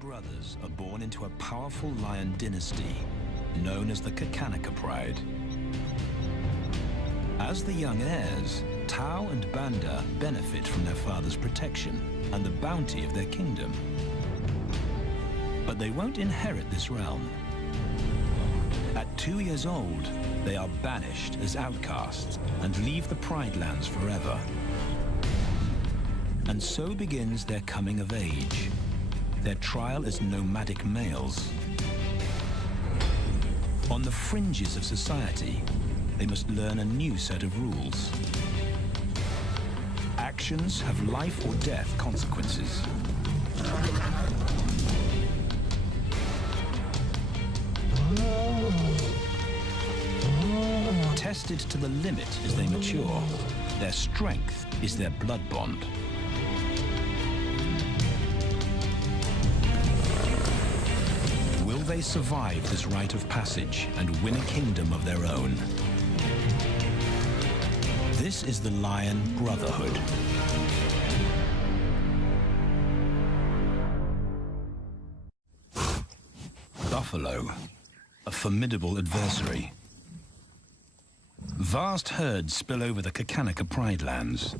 brothers are born into a powerful lion dynasty known as the Pride. As the young heirs, Tau and Banda benefit from their father's protection and the bounty of their kingdom. But they won't inherit this realm. At 2 years old, they are banished as outcasts and leave the Pride lands forever. And so begins their coming of age, their trial as nomadic males. On the fringes of society, they must learn a new set of rules. Actions have life or death consequences. Tested to the limit as they mature, their strength is their blood bond. Will they survive this rite of passage and win a kingdom of their own? This is the Lion Brotherhood. Buffalo, a formidable adversary. Vast herds spill over the Pride lands.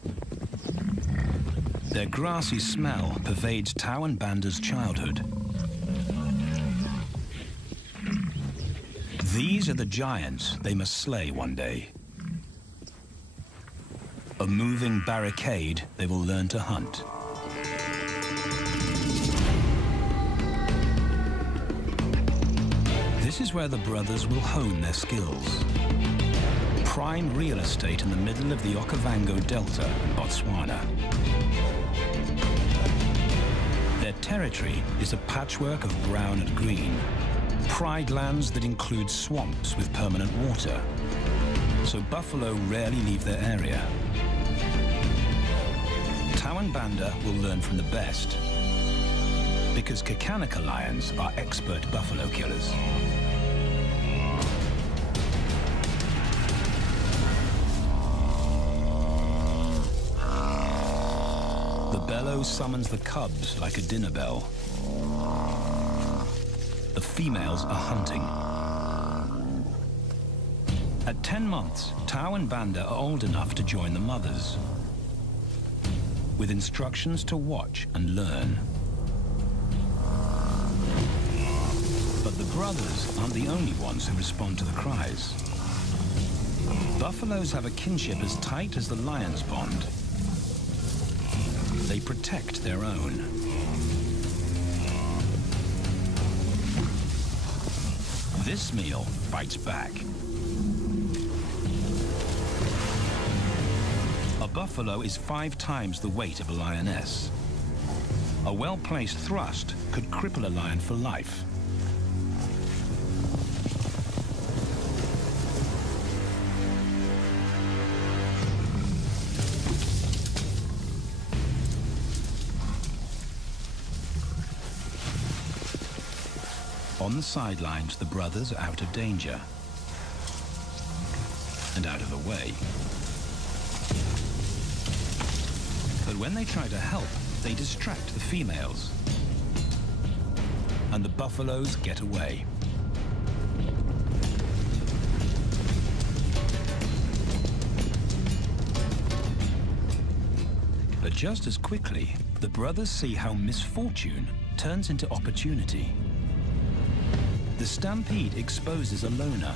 Their grassy smell pervades Tau and Banda's childhood. These are the giants they must slay one day. A moving barricade they will learn to hunt. This is where the brothers will hone their skills. Prime real estate in the middle of the Okavango Delta in Botswana. Their territory is a patchwork of brown and green. Pride lands that include swamps with permanent water. So buffalo rarely leave their area. Tau and Banda will learn from the best, because Kakanaka lions are expert buffalo killers. The bellow summons the cubs like a dinner bell. The females are hunting. At 10 months, Tau and Banda are old enough to join the mothers, with instructions to watch and learn. But the brothers aren't the only ones who respond to the cries. Buffaloes have a kinship as tight as the lions' bond. They protect their own. This meal fights back. A buffalo is 5 times the weight of a lioness. A well-placed thrust could cripple a lion for life. On the sidelines, the brothers are out of danger and out of the way. But when they try to help, they distract the females, and the buffaloes get away. But just as quickly, the brothers see how misfortune turns into opportunity. The stampede exposes a loner,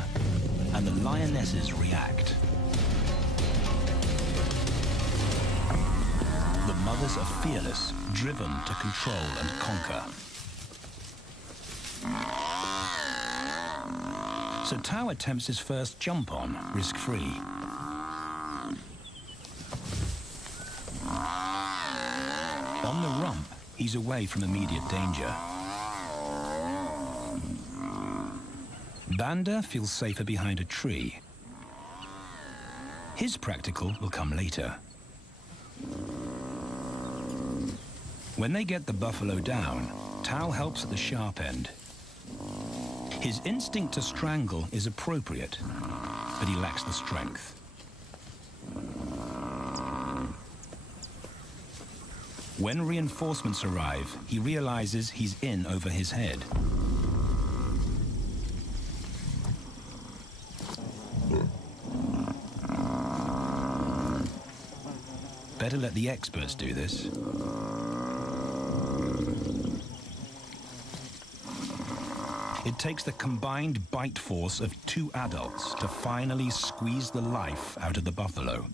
and the lionesses react. The mothers are fearless, driven to control and conquer. So Tao attempts his first jump on, risk-free. On the rump, he's away from immediate danger. Banda feels safer behind a tree. His practical will come later. When they get the buffalo down, Tao helps at the sharp end. His instinct to strangle is appropriate, but he lacks the strength. When reinforcements arrive, he realizes he's in over his head. Better let the experts do this. It takes the combined bite force of 2 adults to finally squeeze the life out of the buffalo.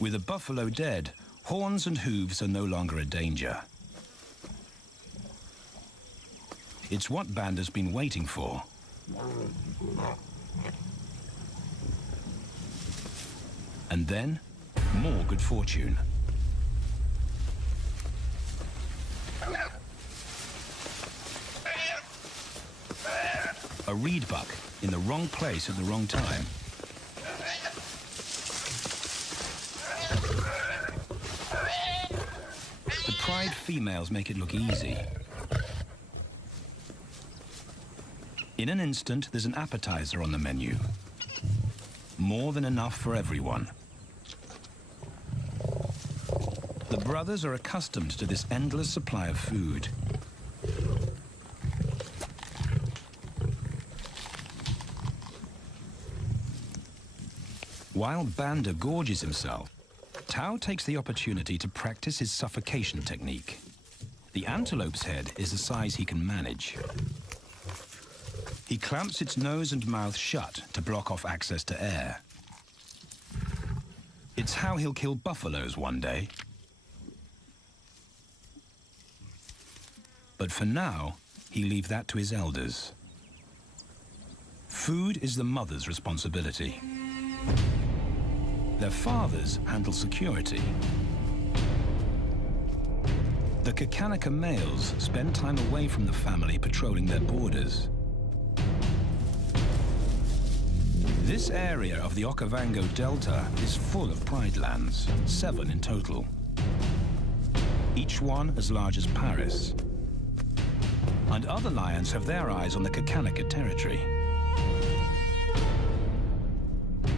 With the buffalo dead, horns and hooves are no longer a danger. It's what Banda's been waiting for. And then, more good fortune. A reed buck in the wrong place at the wrong time. The pride females make it look easy. In an instant, there's an appetizer on the menu. More than enough for everyone. The brothers are accustomed to this endless supply of food. While Banda gorges himself, Tao takes the opportunity to practice his suffocation technique. The antelope's head is a size he can manage. He clamps its nose and mouth shut to block off access to air. It's how he'll kill buffaloes one day. But for now, he leaves that to his elders. Food is the mother's responsibility. Their fathers handle security. The Kakanika males spend time away from the family patrolling their borders. This area of the Okavango Delta is full of pride lands, 7 in total. Each one as large as Paris. And other lions have their eyes on the Kakanika territory.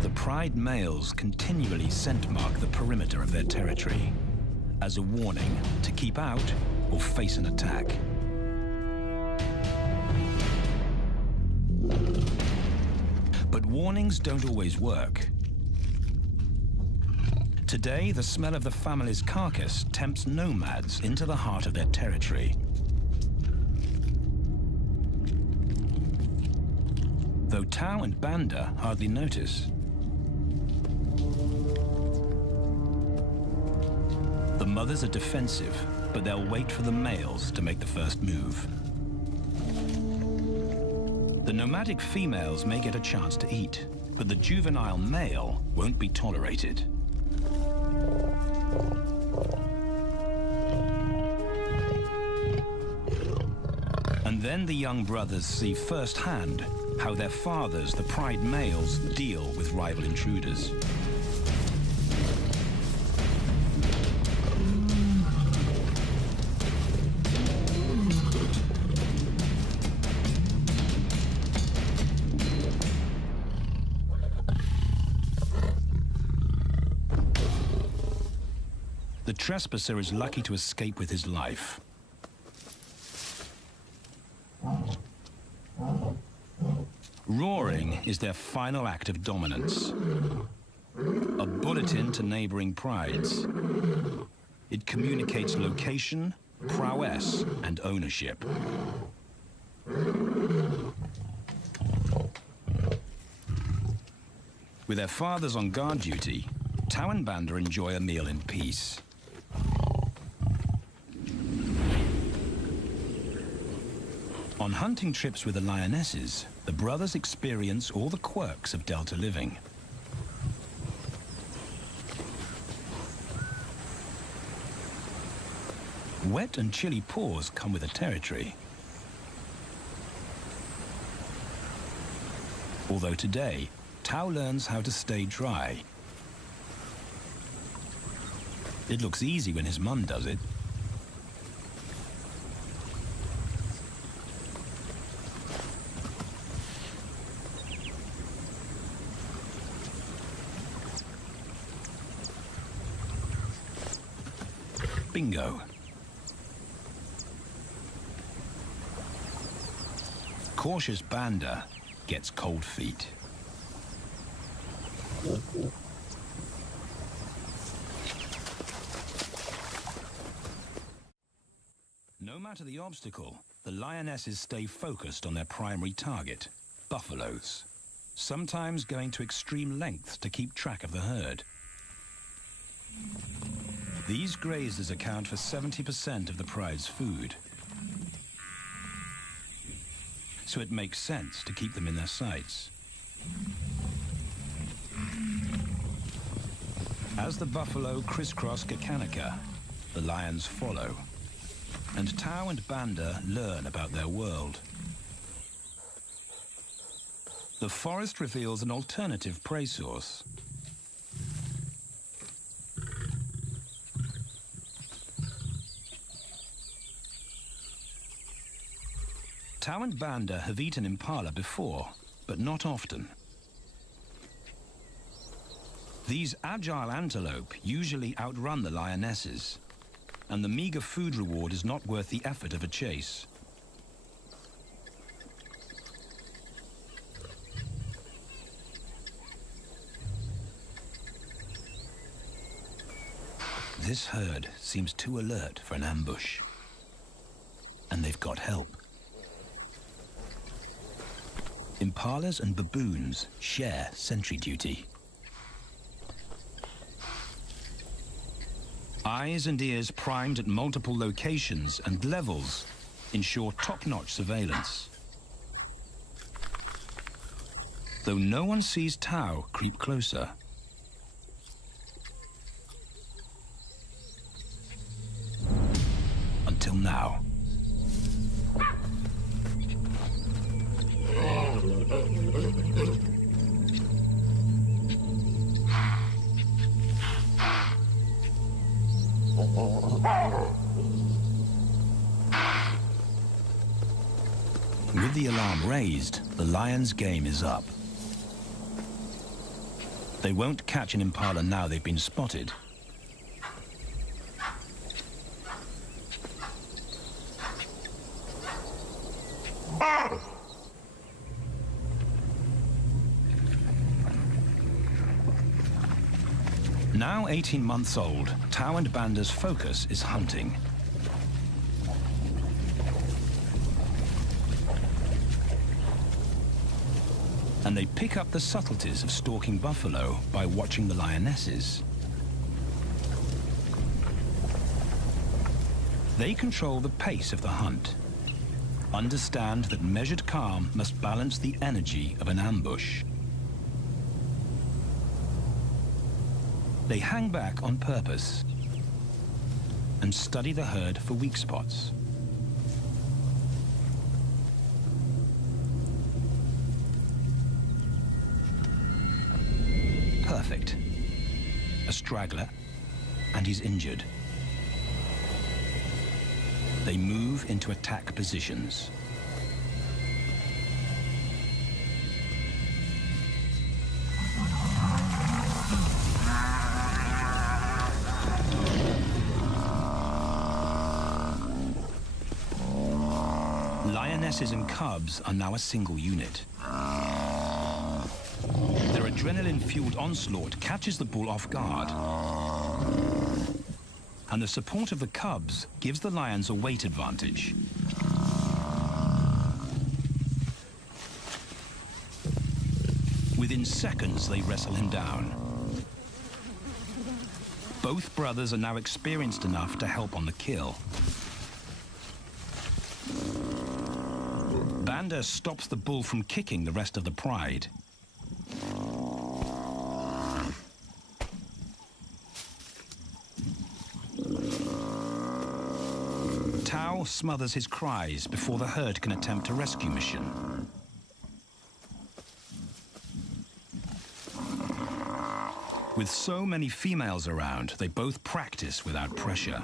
The pride males continually scent mark the perimeter of their territory as a warning to keep out or face an attack. But warnings don't always work. Today, the smell of the family's carcass tempts nomads into the heart of their territory. Though Tao and Banda hardly notice. The mothers are defensive, but they'll wait for the males to make the first move. The nomadic females may get a chance to eat, but the juvenile male won't be tolerated. And then the young brothers see firsthand how their fathers, the pride males, deal with rival intruders. The trespasser is lucky to escape with his life. Roaring is their final act of dominance. A bulletin to neighboring prides. It communicates location, prowess, and ownership. With their fathers on guard duty, Tau and Banda enjoy a meal in peace. On hunting trips with the lionesses, the brothers experience all the quirks of delta living. Wet and chilly paws come with the territory. Although today, Tau learns how to stay dry. It looks easy when his mum does it. Bingo. Cautious Banda gets cold feet. No matter the obstacle, the lionesses stay focused on their primary target, buffaloes, sometimes going to extreme lengths to keep track of the herd. These grazers account for 70% of the pride's food, so it makes sense to keep them in their sights. As the buffalo crisscross Kakanika, the lions follow, and Tau and Banda learn about their world. The forest reveals an alternative prey source. Tau and Banda have eaten impala before, but not often. These agile antelope usually outrun the lionesses, and the meager food reward is not worth the effort of a chase. This herd seems too alert for an ambush, and they've got help. Impalas and baboons share sentry duty. Eyes and ears primed at multiple locations and levels ensure top-notch surveillance. Though no one sees Tau creep closer. Until now. With the alarm raised, the lion's game is up. They won't catch an impala now they've been spotted. Now 18 months old, Tau and Banda's focus is hunting. And they pick up the subtleties of stalking buffalo by watching the lionesses. They control the pace of the hunt, understand that measured calm must balance the energy of an ambush. They hang back on purpose and study the herd for weak spots. Perfect. A straggler, and he's injured. They move into attack positions. Lionesses and cubs are now a single unit. Their adrenaline-fueled onslaught catches the bull off guard. and the support of the cubs gives the lions a weight advantage. Within seconds, they wrestle him down. Both brothers are now experienced enough to help on the kill. Banda stops the bull from kicking the rest of the pride. Tao smothers his cries before the herd can attempt a rescue mission. With so many females around, they both practice without pressure.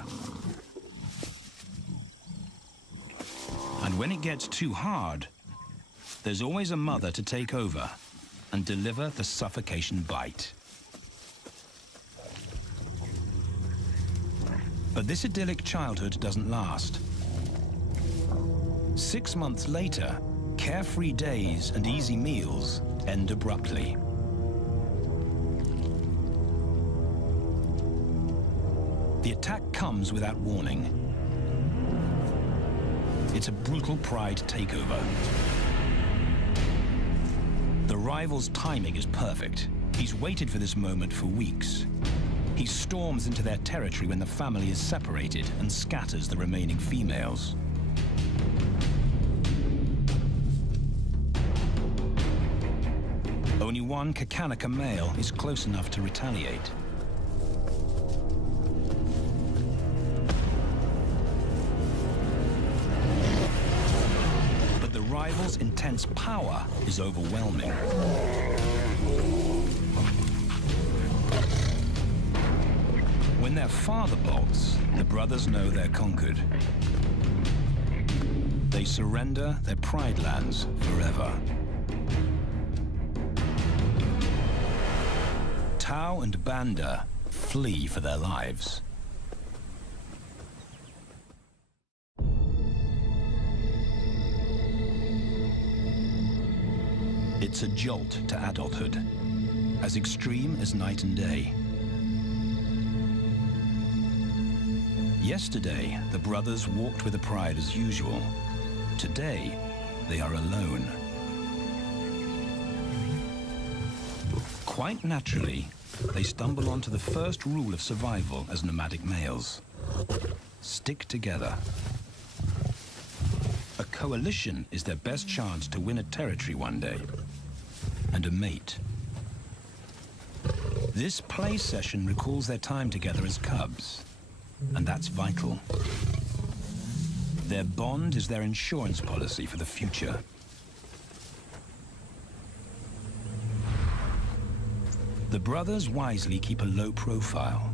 And when it gets too hard, there's always a mother to take over and deliver the suffocation bite. But this idyllic childhood doesn't last. 6 months later, carefree days and easy meals end abruptly. The attack comes without warning. It's a brutal pride takeover. The rival's timing is perfect. He's waited for this moment for weeks. He storms into their territory when the family is separated and scatters the remaining females. Only one Kakanika male is close enough to retaliate. But the rival's intense power is overwhelming. When their father bolts, the brothers know they're conquered. They surrender their pride lands forever. Tao and Banda flee for their lives. It's a jolt to adulthood, as extreme as night and day. Yesterday, the brothers walked with the pride as usual. Today, they are alone. Quite naturally, they stumble onto the first rule of survival as nomadic males. Stick together. A coalition is their best chance to win a territory one day, and a mate. This play session recalls their time together as cubs, and that's vital. Their bond is their insurance policy for the future. The brothers wisely keep a low profile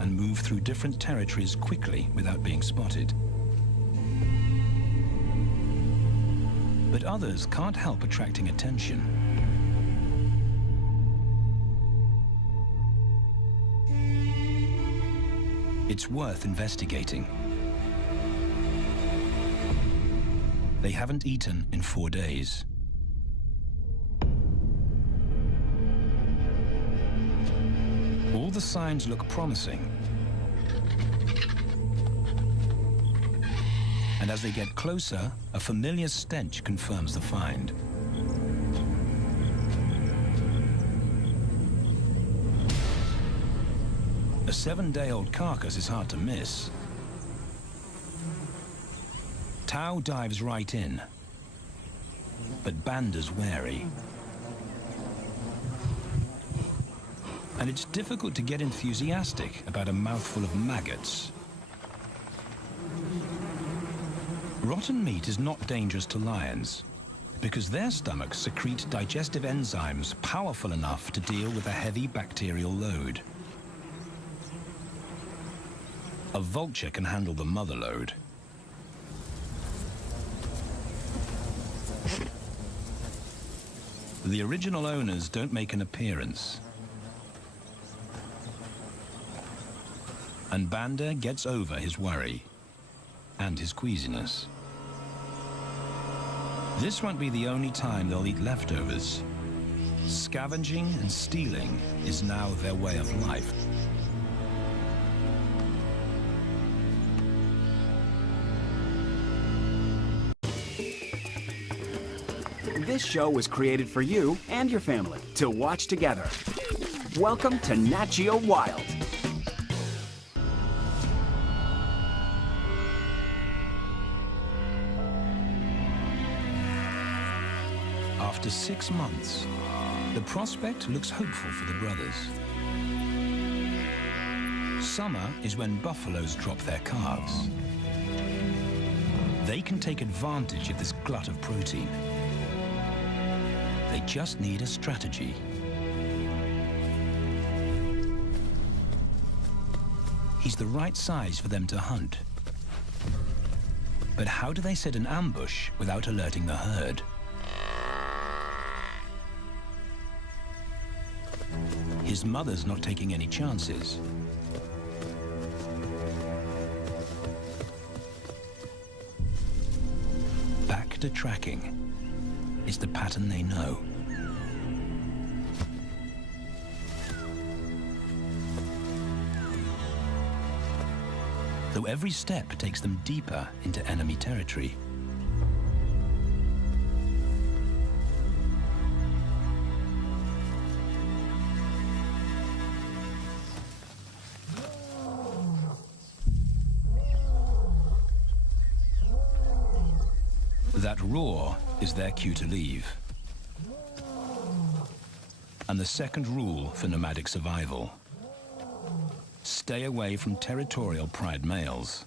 and move through different territories quickly without being spotted. But others can't help attracting attention. It's worth investigating. They haven't eaten in 4 days. All the signs look promising. And as they get closer, a familiar stench confirms the find. A 7-day-old carcass is hard to miss. Tao dives right in, but Banda's wary. And it's difficult to get enthusiastic about a mouthful of maggots. Rotten meat is not dangerous to lions, because their stomachs secrete digestive enzymes powerful enough to deal with a heavy bacterial load. A vulture can handle the mother load. The original owners don't make an appearance. And Banda gets over his worry and his queasiness. This won't be the only time they'll eat leftovers. Scavenging and stealing is now their way of life. This show was created for you and your family to watch together. Welcome to Nat Geo Wild. After 6 months, the prospect looks hopeful for the brothers. Summer is when buffaloes drop their calves. They can take advantage of this glut of protein. They just need a strategy. He's the right size for them to hunt. But how do they set an ambush without alerting the herd? His mother's not taking any chances. Back to tracking. It's the pattern they know. Though every step takes them deeper into enemy territory. That roar is their cue to leave. And the second rule for nomadic survival: stay away from territorial pride males.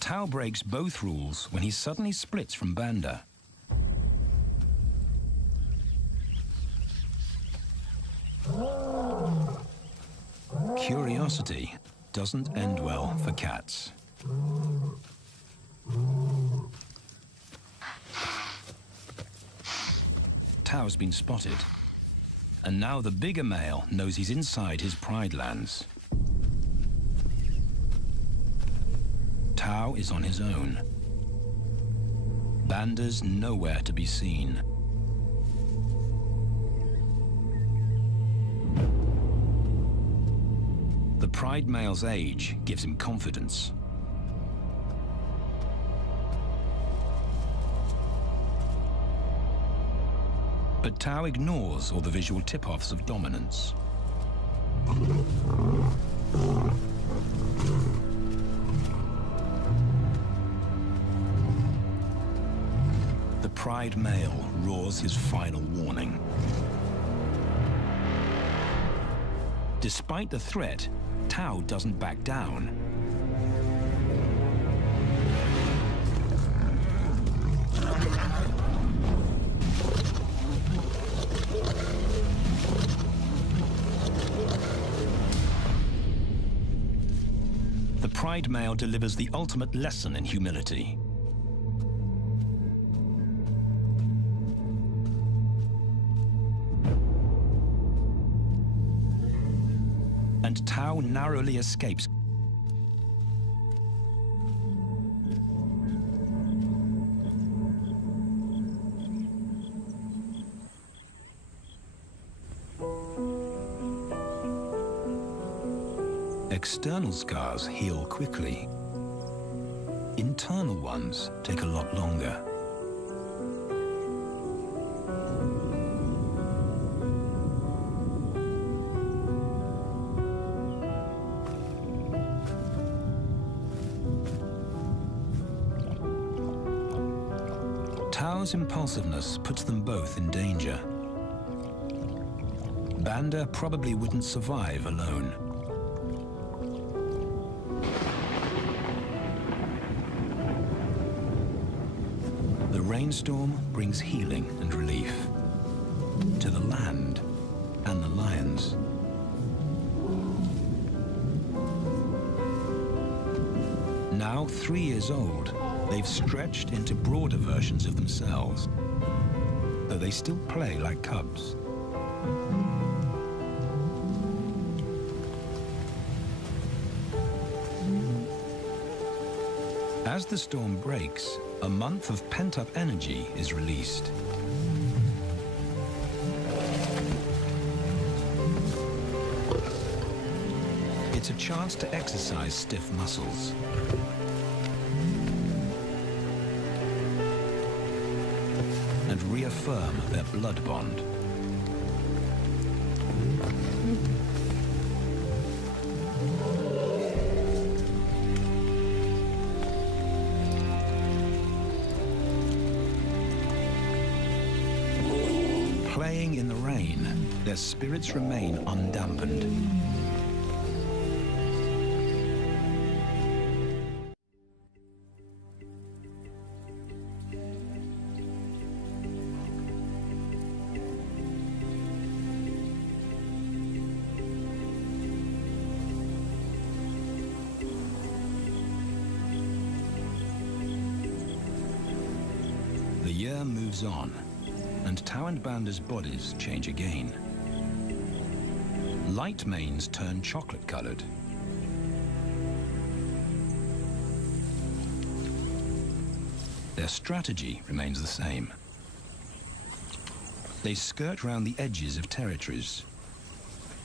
Tao breaks both rules when he suddenly splits from Banda. Curiosity doesn't end well for cats. Tao's been spotted, and now the bigger male knows he's inside his pride lands. Tao is on his own. Banda's nowhere to be seen. The pride male's age gives him confidence. But Tao ignores all the visual tip-offs of dominance. The pride male roars his final warning. Despite the threat, Tao doesn't back down. The pride male delivers the ultimate lesson in humility. And Tao narrowly escapes. External scars heal quickly. Internal ones take a lot longer. Tao's impulsiveness puts them both in danger. Banda probably wouldn't survive alone. The rainstorm brings healing and relief to the land and the lions. Now 3 years old, they've stretched into broader versions of themselves, though they still play like cubs. As the storm breaks, a month of pent-up energy is released. It's a chance to exercise stiff muscles. reaffirm their blood bond. Playing in the rain, their spirits remain undampened. The year moves on, and Tau and Banda's bodies change again. Light manes turn chocolate-colored. Their strategy remains the same. They skirt round the edges of territories,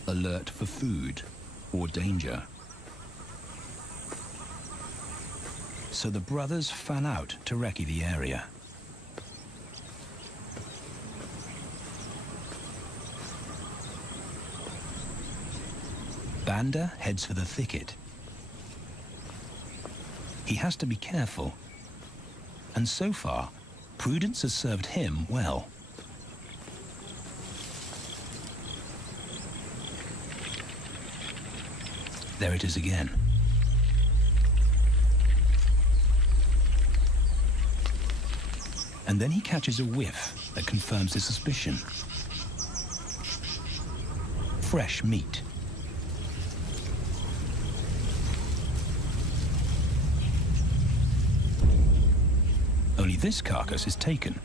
alert for food or danger. So the brothers fan out to recce the area. Banda heads for the thicket. He has to be careful, and so far, prudence has served him well. There it is again. And then he catches a whiff that confirms his suspicion. Fresh meat. Only this carcass is taken.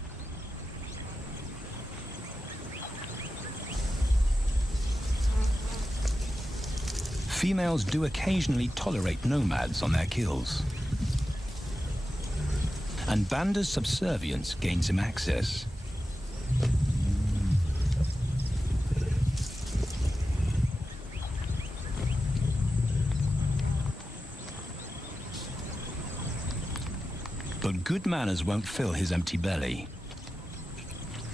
Females do occasionally tolerate nomads on their kills. And Banda's subservience gains him access. But good manners won't fill his empty belly.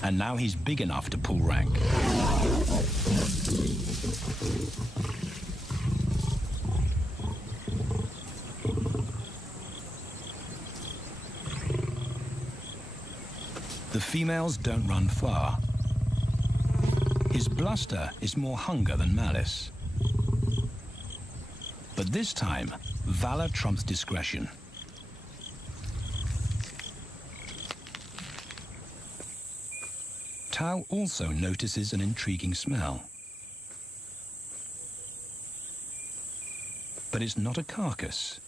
And now he's big enough to pull rank. The females don't run far. His bluster is more hunger than malice. But this time, valor trumps discretion. Tau also notices an intriguing smell. But it's not a carcass.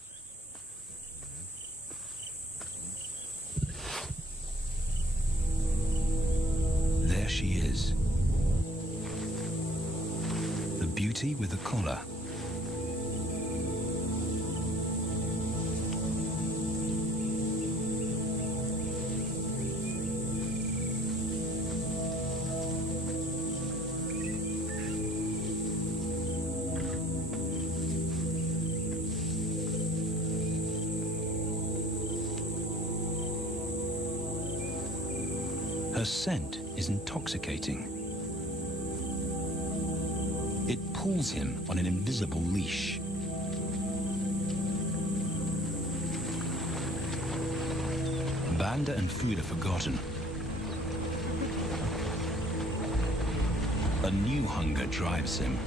There she is. The beauty with the collar. Her scent is intoxicating. It pulls him on an invisible leash. Banda and food are forgotten. A new hunger drives him.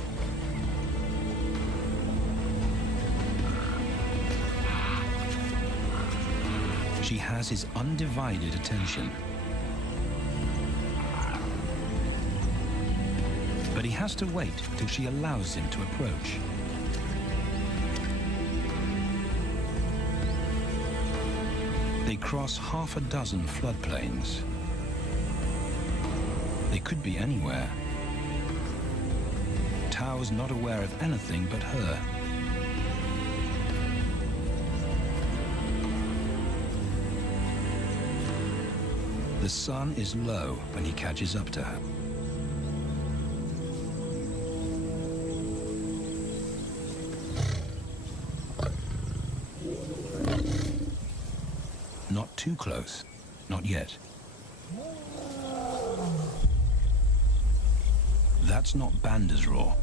She has his undivided attention. But he has to wait till she allows him to approach. They cross half a dozen floodplains. They could be anywhere. Tau's not aware of anything but her. The sun is low when he catches up to her. Not too close, not yet. That's not Banda's roar.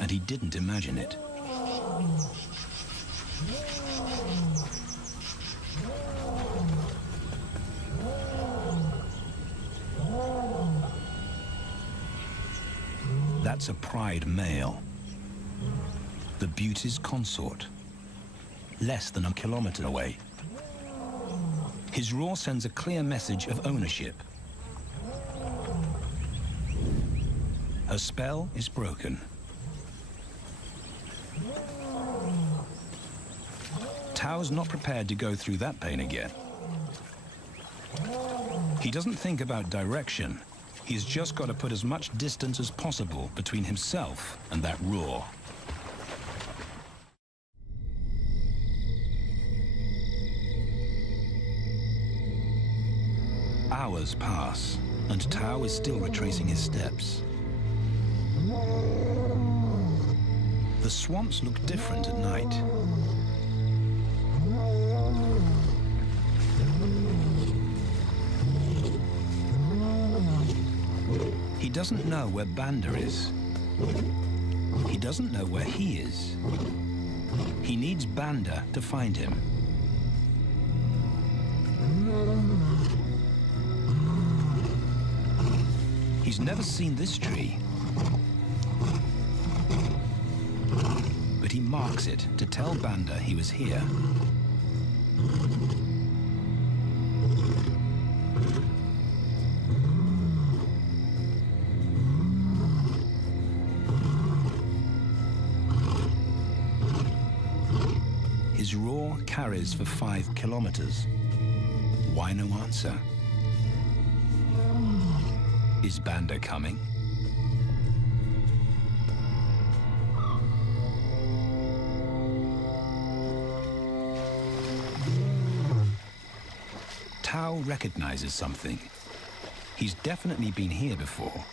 And he didn't imagine it. That's a pride male, the beauty's consort, less than a kilometer away. His roar sends a clear message of ownership. Her spell is broken. Tao's not prepared to go through that pain again. He doesn't think about direction. He's just got to put as much distance as possible between himself and that roar. Hours pass, and Tao is still retracing his steps. The swamps look different at night. He doesn't know where Banda is. He doesn't know where he is. He needs Banda to find him. He's never seen this tree, but he marks it to tell Banda he was here. His roar carries for 5 kilometers. Why no answer? Is Banda coming? Tao recognizes something. He's definitely been here before.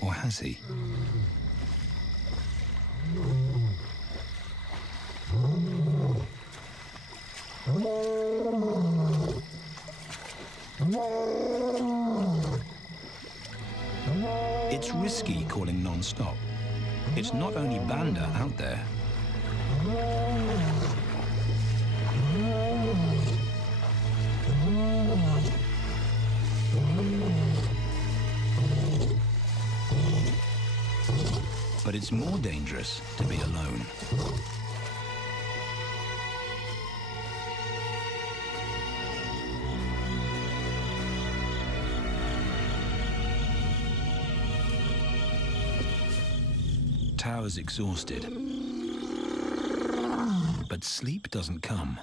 Or has he? It's risky calling non-stop. It's not only Banda out there. But it's more dangerous to be alone. Tao is exhausted, but sleep doesn't come.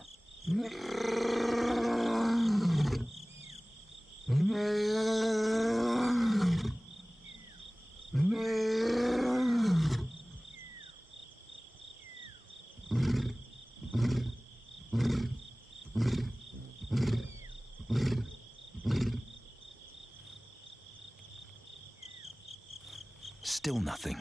Still nothing.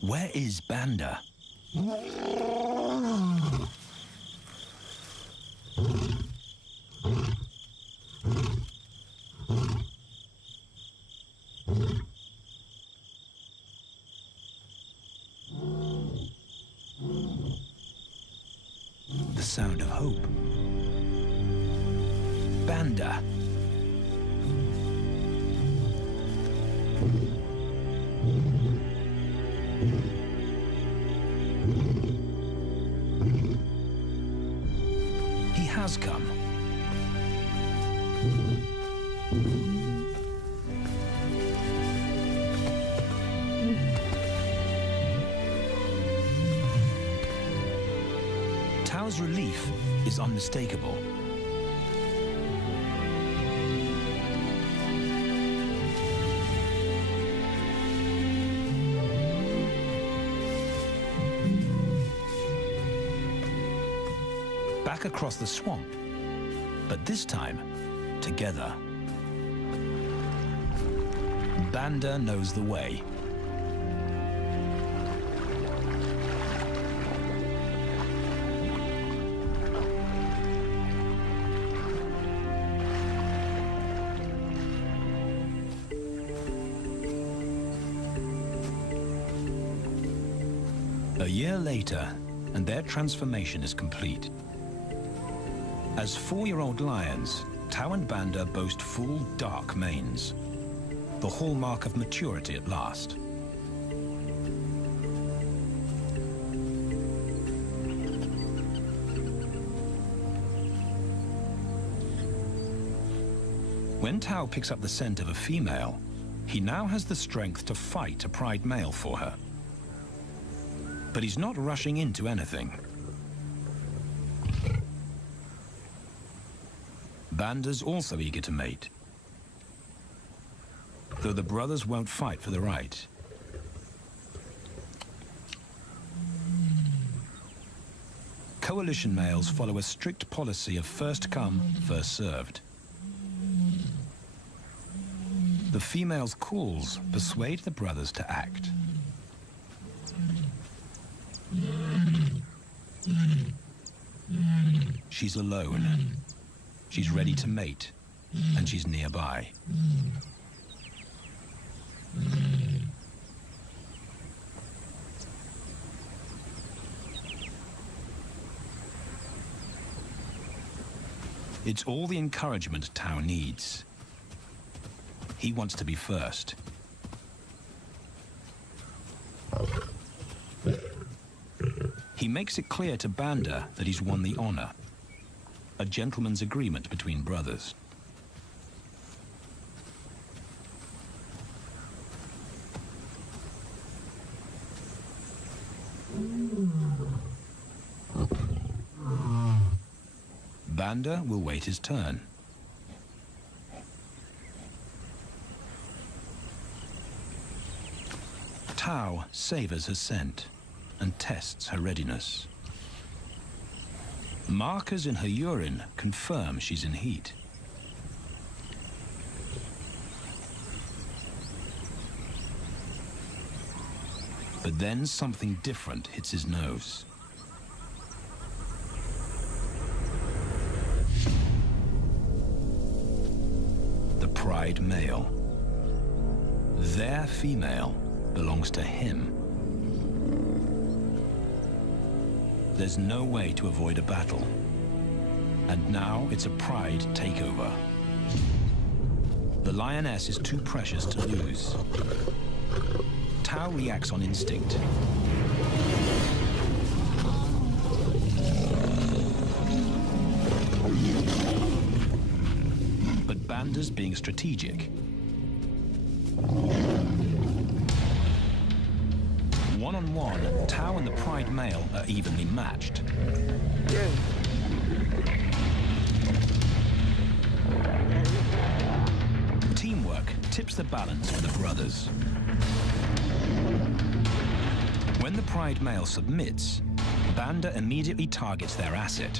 Where is Banda? The sound of hope. Banda. He has come. Tao's relief is unmistakable. back across the swamp, but this time together. Banda knows the way. A year later, and their transformation is complete. As 4-year-old lions, Tau and Banda boast full, dark manes, the hallmark of maturity at last. When Tau picks up the scent of a female, he now has the strength to fight a pride male for her. But he's not rushing into anything. Banda's also eager to mate, though the brothers won't fight for the right. Coalition males follow a strict policy of first come, first served. The female's calls persuade the brothers to act. She's alone. She's ready to mate, and she's nearby. It's all the encouragement Tau needs. He wants to be first. He makes it clear to Banda that he's won the honor, a gentleman's agreement between brothers. Banda will wait his turn. Tau savors her scent and tests her readiness. Markers in her urine confirm she's in heat. But then something different hits his nose. The pride male. Their female belongs to him. There's no way to avoid a battle. And now it's a pride takeover. The lioness is too precious to lose. Tau reacts on instinct. But Banda's being strategic. One-on-one, Tau and the pride male are evenly matched. Teamwork tips the balance for the brothers. When the pride male submits, Banda immediately targets their asset.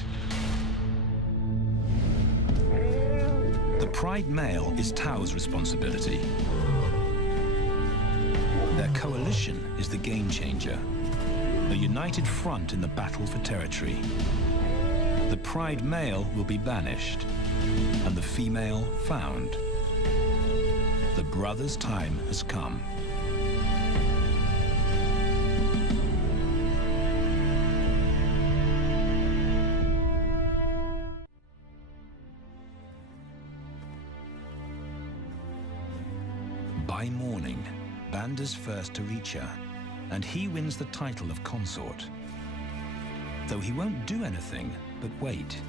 The pride male is Tau's responsibility. Their coalition is the game changer, a united front in the battle for territory. The pride male will be banished, and the female found. The brothers' time has come. By morning, Banda's first to reach her, and he wins the title of consort. Though he won't do anything but wait.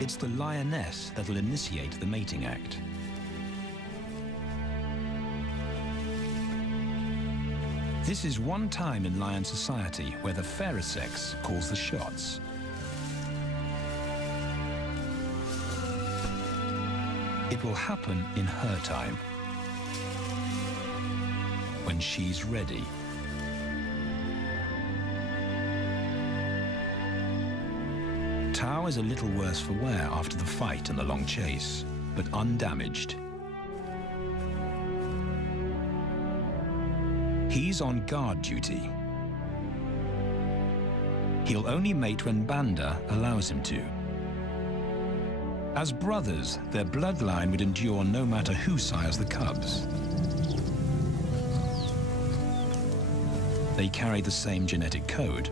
It's the lioness that'll initiate the mating act. This is one time in lion society where the fairer sex calls the shots. It will happen in her time. when she's ready. Tao is a little worse for wear after the fight and the long chase, but undamaged. He's on guard duty. He'll only mate when Banda allows him to. As brothers, their bloodline would endure no matter who sires the cubs. They carry the same genetic code.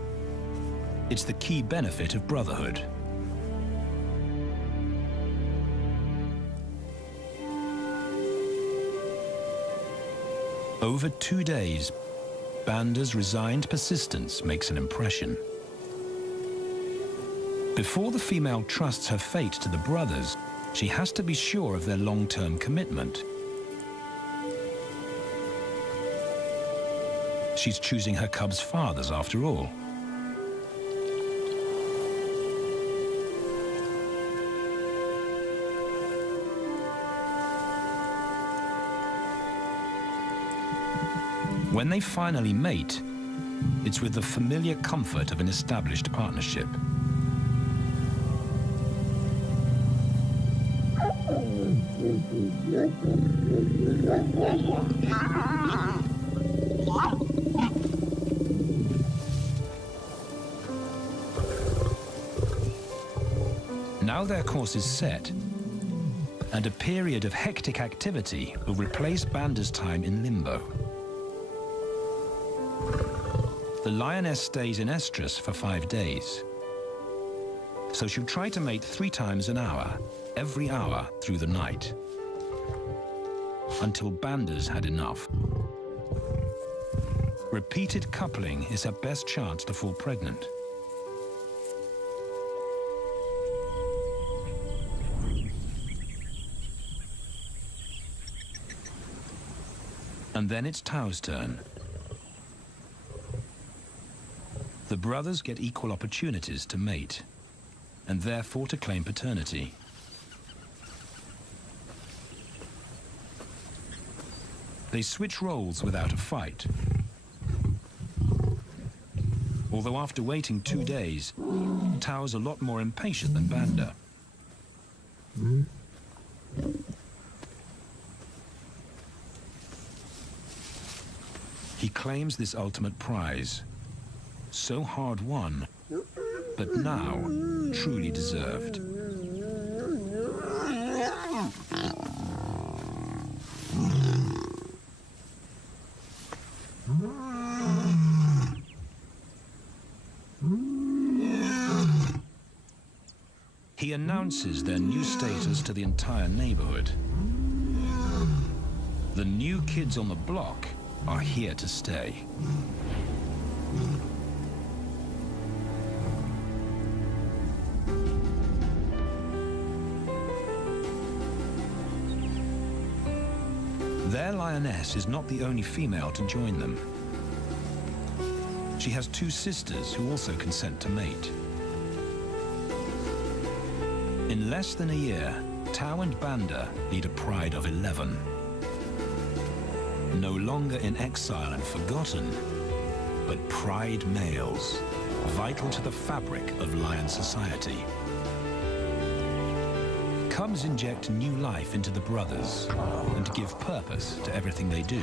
It's the key benefit of brotherhood. Over 2 days, Banda's resigned persistence makes an impression. Before the female trusts her fate to the brothers, she has to be sure of their long-term commitment. She's choosing her cubs' fathers after all. When they finally mate, it's with the familiar comfort of an established partnership. Now their course is set, and a period of hectic activity will replace Banda's time in limbo. The lioness stays in estrus for 5 days, so she'll try to mate 3 times an hour, every hour through the night, until Banda's had enough. Repeated coupling is her best chance to fall pregnant. And then it's Tao's turn. The brothers get equal opportunities to mate, and therefore to claim paternity. They switch roles without a fight. Although after waiting 2 days, Tao's a lot more impatient than Banda. He claims this ultimate prize, so hard won, but now truly deserved. He announces their new status to the entire neighborhood. The new kids on the block are here to stay. Their lioness is not the only female to join them. She has 2 sisters who also consent to mate. In less than a year, Tao and Banda lead a pride of 11. No longer in exile and forgotten, but pride males, vital to the fabric of lion society. Cubs inject new life into the brothers and give purpose to everything they do.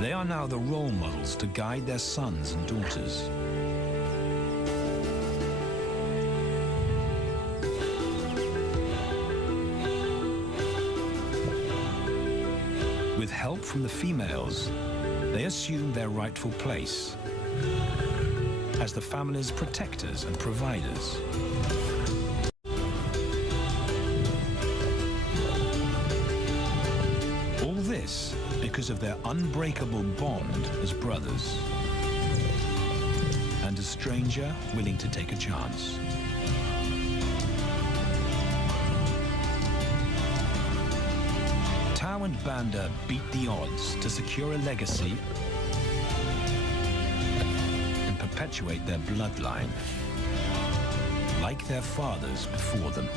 They are now the role models to guide their sons and daughters. With help from the females, they assume their rightful place as the family's protectors and providers. All this because of their unbreakable bond as brothers, and a stranger willing to take a chance. Tao and Banda beat the odds to secure a legacy and perpetuate their bloodline, like their fathers before them.